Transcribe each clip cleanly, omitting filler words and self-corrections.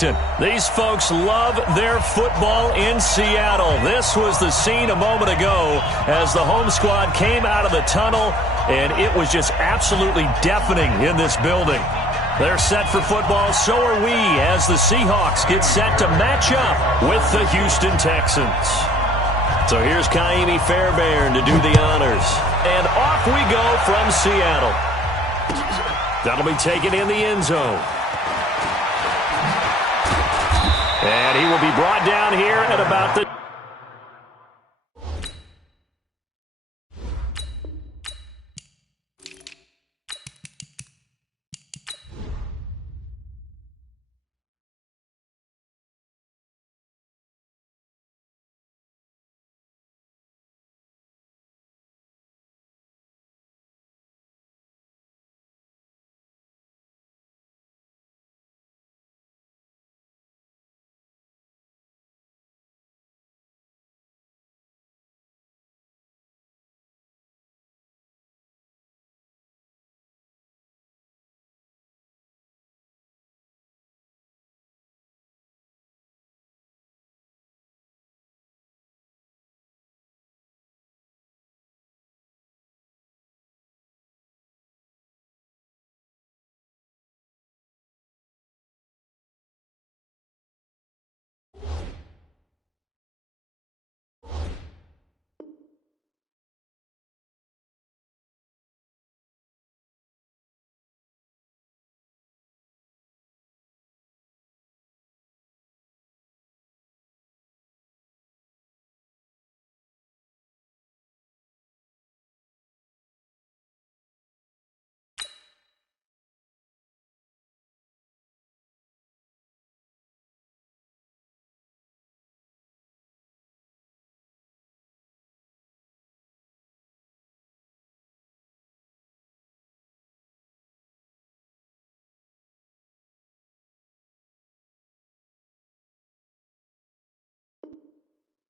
These folks love their football in Seattle. This was the scene a moment ago as the home squad came out of the tunnel, and it was just absolutely deafening in this building. They're set for football, so are we, as the Seahawks get set to match up with the Houston Texans. So here's Ka'imi Fairbairn to do the honors. And off we go from Seattle. That'll be taken in the end zone. And he will be brought down here at about the...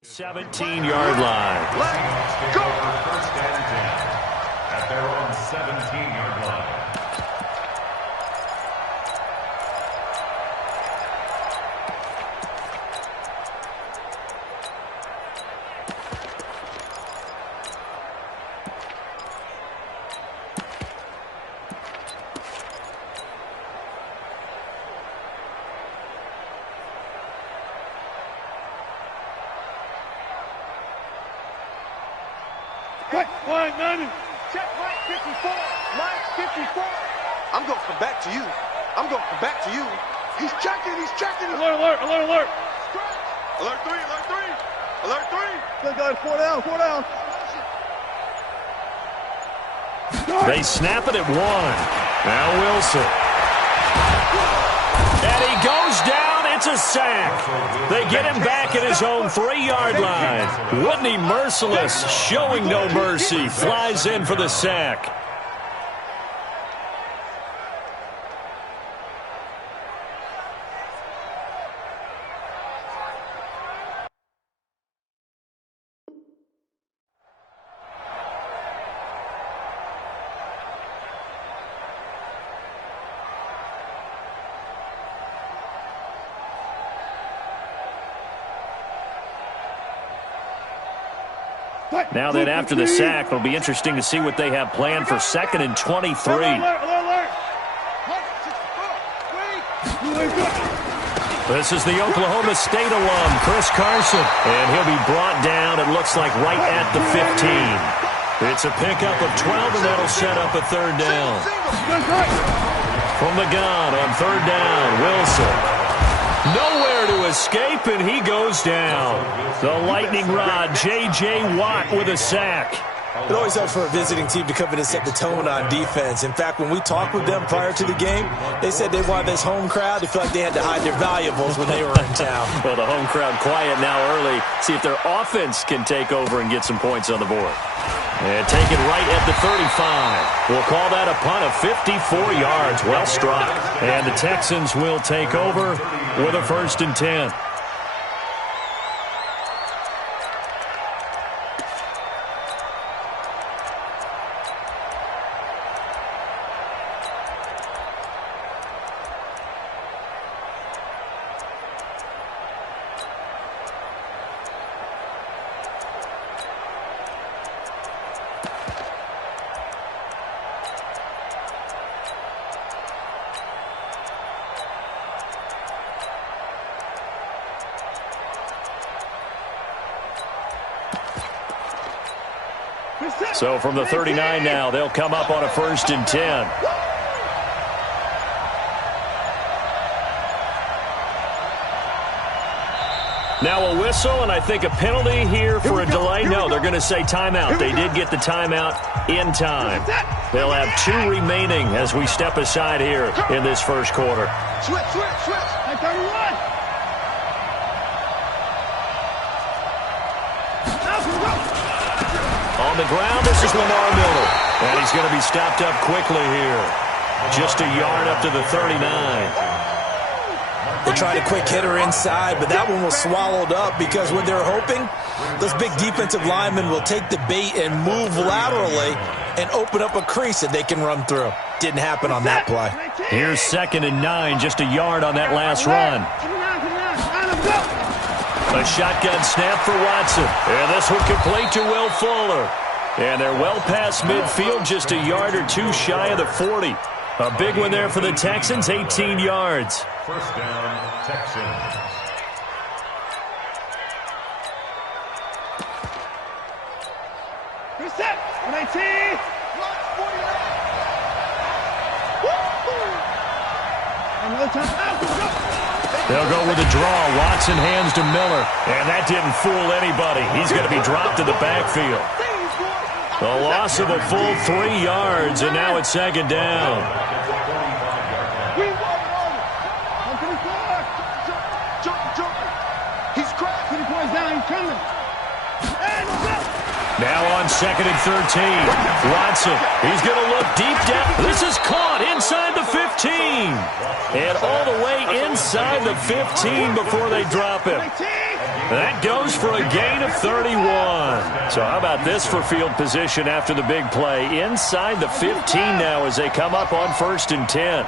...17-yard line. Let's go! First and 10 at their own 17-yard line. Check line 54. Line 54. I'm going to come back to you. I'm going to come back to you. He's checking. He's checking. Alert, alert, alert, alert. Alert 3, alert 3. Alert 3. Good guys, 4 down, 4 down. They snap it at 1. Now Wilson. And he goes down. It's a sack. They get him back at his own 3-yard line. Whitney Merciless, showing no mercy, flies in for the sack. Now then, after the sack, it'll be interesting to see what they have planned for 2nd and 23. This is the Oklahoma State alum, Chris Carson. And he'll be brought down, it looks like, right at the 15. It's a pickup of 12, and that'll set up a 3rd down. From the gun on 3rd down, Wilson. Nowhere to escape, and he goes down. The lightning rod, J.J. Watt with a sack. It always helps for a visiting team to come in and set the tone on defense. In fact, when we talked with them prior to the game, they said they wanted this home crowd to feel like they had to hide their valuables when they were in town. Well, the home crowd quiet now early. See if their offense can take over and get some points on the board. And take it right at the 35. We'll call that a punt of 54 yards. Well struck. And the Texans will take over with a 1st and 10. So from the 39 now, they'll come up on a 1st and 10. Now a whistle, and I think a penalty here for a delay. No, they're going to say timeout. They did get the timeout in time. They'll have 2 remaining as we step aside here in this first quarter. Switch. On the ground, this is Lamar Miller. And he's going to be stopped up quickly here. Just a yard up to the 39. They tried a quick hitter inside, but that one was swallowed up because what they're hoping, those big defensive linemen will take the bait and move laterally and open up a crease that they can run through. Didn't happen on that play. Here's 2nd and 9, just a yard on that last run. A shotgun snap for Watson. And this one complete to Will Fuller. And they're well past midfield, just a yard or 2 shy of the 40. A big one there for the Texans, 18 yards. First down, Texans. Reset. 19. Another time. They'll go with a draw. Watson hands to Miller. And that didn't fool anybody. He's going to be dropped in the backfield. A loss of a full 3 yards, and now it's 2nd down. He's cracked. 20 points down. He's coming. Now on 2nd and 13. Watson, he's going to look deep down. This is caught inside the 15. And all the way inside the 15 before they drop him. That goes for a gain of 31. So how about this for field position after the big play? Inside the 15 now as they come up on 1st and 10.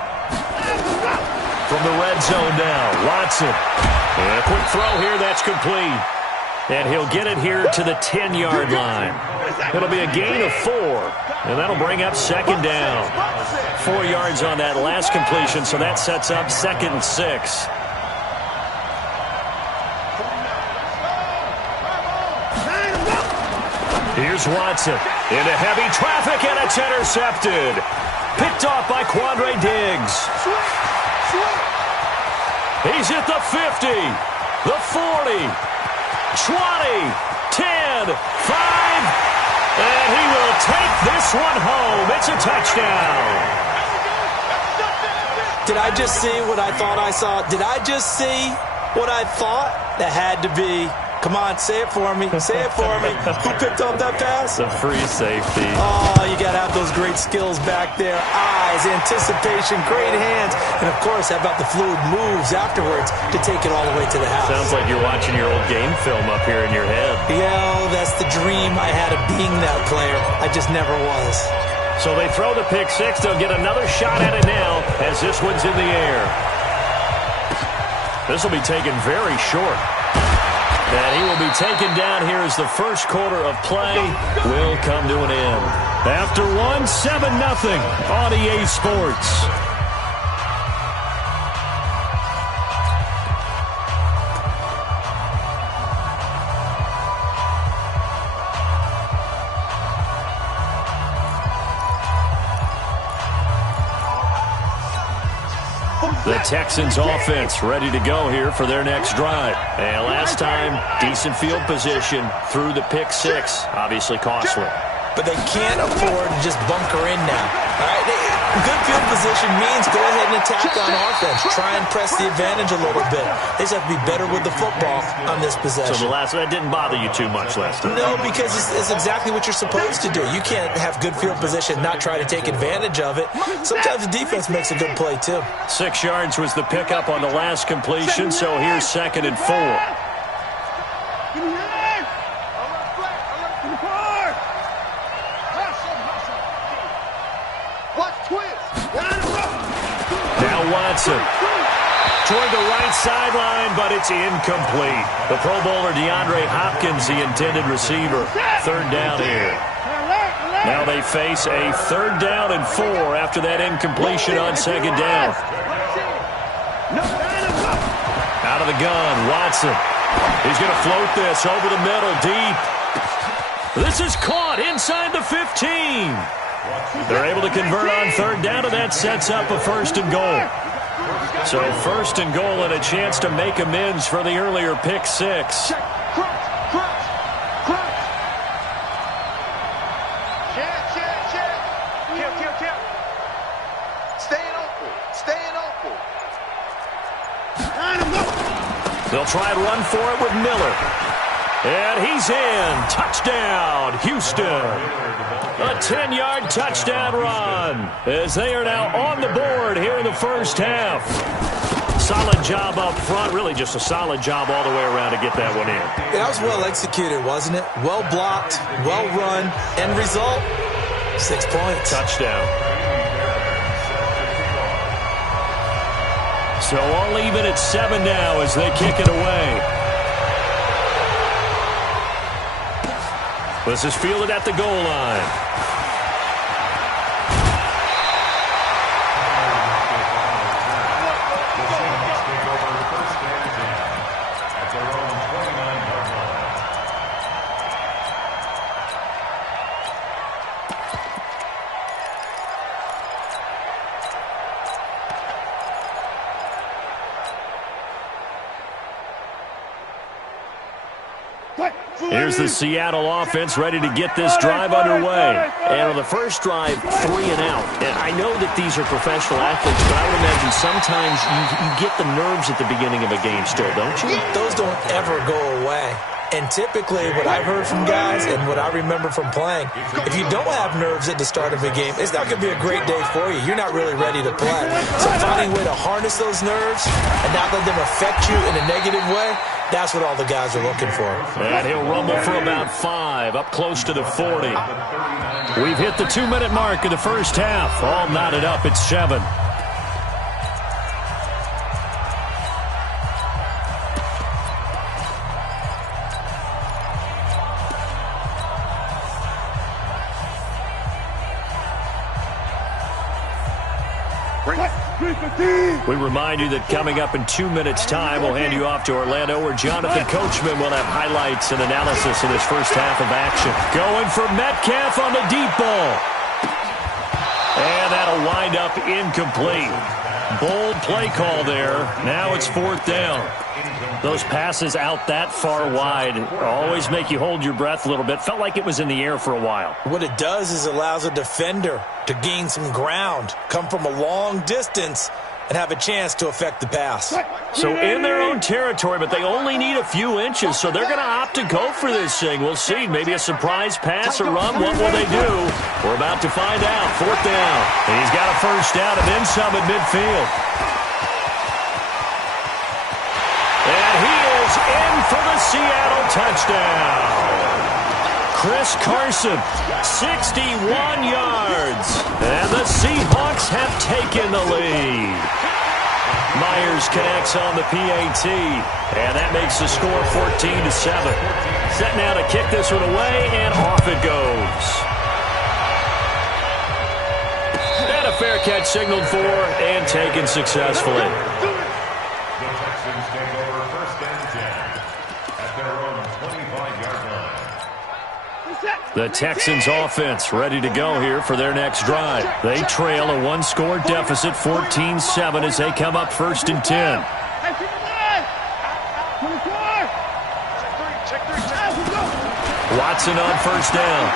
From the red zone now, Watson. And a quick throw here, that's complete. And he'll get it here to the 10-yard line. It'll be a gain of 4, and that'll bring up 2nd down. 4 yards on that last completion, so that sets up 2nd and 6. Here's Watson into heavy traffic, and it's intercepted. Picked off by Quandre Diggs. He's at the 50, the 40, 20, 10, 5, and he will take this one home. It's a touchdown. Did I just see what I thought I saw? Did I just see what I thought? That had to be. Come on, say it for me. Say it for me. Who picked up that pass? The free safety. Oh, you got to have those great skills back there. Eyes, anticipation, great hands. And, of course, how about the fluid moves afterwards to take it all the way to the house? Sounds like you're watching your old game film up here in your head. Yeah, that's the dream I had of being that player. I just never was. So they throw the pick 6. They'll get another shot at it now as this one's in the air. This will be taken very short. And he will be taken down here as the first quarter of play will come to an end. After 1, 7-0 on EA Sports. The Texans offense ready to go here for their next drive. And last time, decent field position through the pick 6. Obviously costly. But they can't afford to just bunker in now. All right, good field position means go ahead and attack on offense. Try and press the advantage a little bit. They just have to be better with the football on this possession. So that didn't bother you too much last time? No, because it's exactly what you're supposed to do. You can't have good field position, not try to take advantage of it. Sometimes the defense makes a good play, too. 6 yards was the pickup on the last completion, so here's 2nd and 4. Now Watson toward the right sideline, but it's incomplete. The Pro Bowler DeAndre Hopkins, the intended receiver. 3rd down here. Now they face a 3rd down and 4 after that incompletion on 2nd down. Out of the gun, Watson. He's going to float this over the middle, deep. This is caught inside the 15. They're able to convert on third down, and that sets up a 1st and goal. So 1st and goal and a chance to make amends for the earlier pick six. Check. Crunch. Check. Staying open. They'll try and run for it with Miller. And he's in. Touchdown, Houston. A 10-yard touchdown run as they are now on the board here in the first half. Solid job up front. Really just a solid job all the way around to get that one in. That was well executed, wasn't it? Well blocked, well run. End result, 6 points. Touchdown. So all even at 7 now as they kick it away. This is fielded at the goal line. Here's the Seattle offense ready to get this drive underway. And on the first drive, 3 and out. And I know that these are professional athletes, but I would imagine sometimes you get the nerves at the beginning of a game still, don't you? Those don't ever go away. And typically what I've heard from guys and what I remember from playing, if you don't have nerves at the start of a game, it's not going to be a great day for you. You're not really ready to play. So finding a way to harness those nerves and not let them affect you in a negative way, that's what all the guys are looking for. And he'll rumble for about 5, up close to the 40. We've hit the 2-minute mark of the first half. All knotted up at 7. We remind you that coming up in 2 minutes' time, we'll hand you off to Orlando, where Jonathan Coachman will have highlights and analysis of this first half of action. Going for Metcalf on the deep ball. And that'll wind up incomplete. Bold play call there. Now it's 4th down. Those passes out that far wide always make you hold your breath a little bit. Felt like it was in the air for a while. What it does is allows a defender to gain some ground, come from a long distance, and have a chance to affect the pass. So in their own territory, but they only need a few inches, so they're going to opt to go for this thing. We'll see. Maybe a surprise pass or run. What will they do? We're about to find out. 4th down. And he's got a first down and then some at midfield. And he is in for the Seattle touchdown. Chris Carson, 61 yards. And the Seahawks have taken the lead. Myers connects on the PAT. And that makes the score 14-7. Set now to kick this one away, and off it goes. And a fair catch signaled for and taken successfully. The Texans take over 1st and 10 at their own 25-yard line. The Texans offense ready to go here for their next drive. They trail a 1-score deficit, 14-7, as they come up 1st and 10. Watson on 1st down.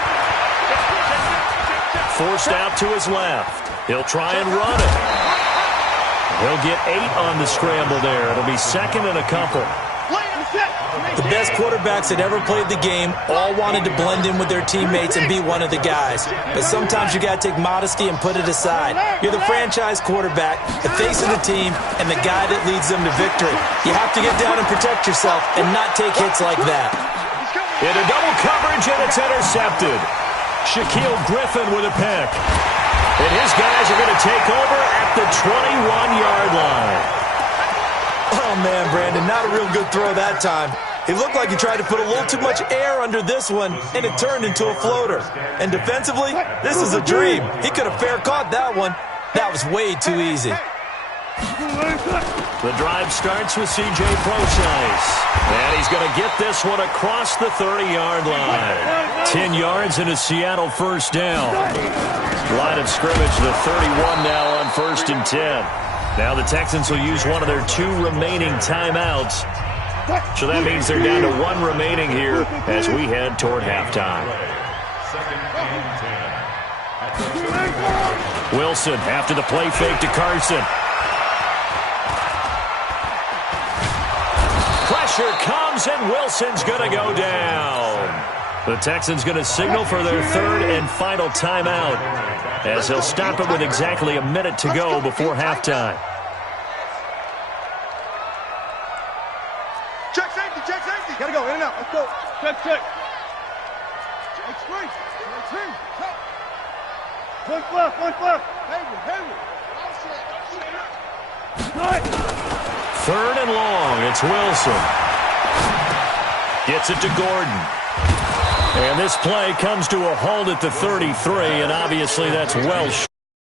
Forced out to his left. He'll try and run it. He'll get 8 on the scramble there. It'll be 2nd and a couple. The best quarterbacks that ever played the game all wanted to blend in with their teammates and be one of the guys. But sometimes you got to take modesty and put it aside. You're the franchise quarterback, the face of the team, and the guy that leads them to victory. You have to get down and protect yourself and not take hits like that. Into double coverage, and it's intercepted. Shaquille Griffin with a pick. And his guys are going to take over at the 21-yard line. Oh, man, Brandon, not a real good throw that time. It looked like he tried to put a little too much air under this one, and it turned into a floater. And defensively, this is a dream. He could have fair caught that one. That was way too easy. The drive starts with C.J. Prosise. And he's going to get this one across the 30-yard line. 10 yards and a Seattle first down. Line of scrimmage, the 31 now on 1st and 10. Now the Texans will use one of their 2 remaining timeouts. So that means they're down to 1 remaining here as we head toward halftime. 2nd and 10. Wilson after the play fake to Carson. Pressure comes, and Wilson's going to go down. The Texans going to signal for their 3rd and final timeout as they'll stop it with exactly a minute to go before halftime. Check safety, check safety. Gotta go, in and out. Let's go. Check, check. Check screen. Check screen. One left. Heavy. 3rd and long. It's Wilson. Gets it to Gordon. And this play comes to a halt at the 33, and obviously that's well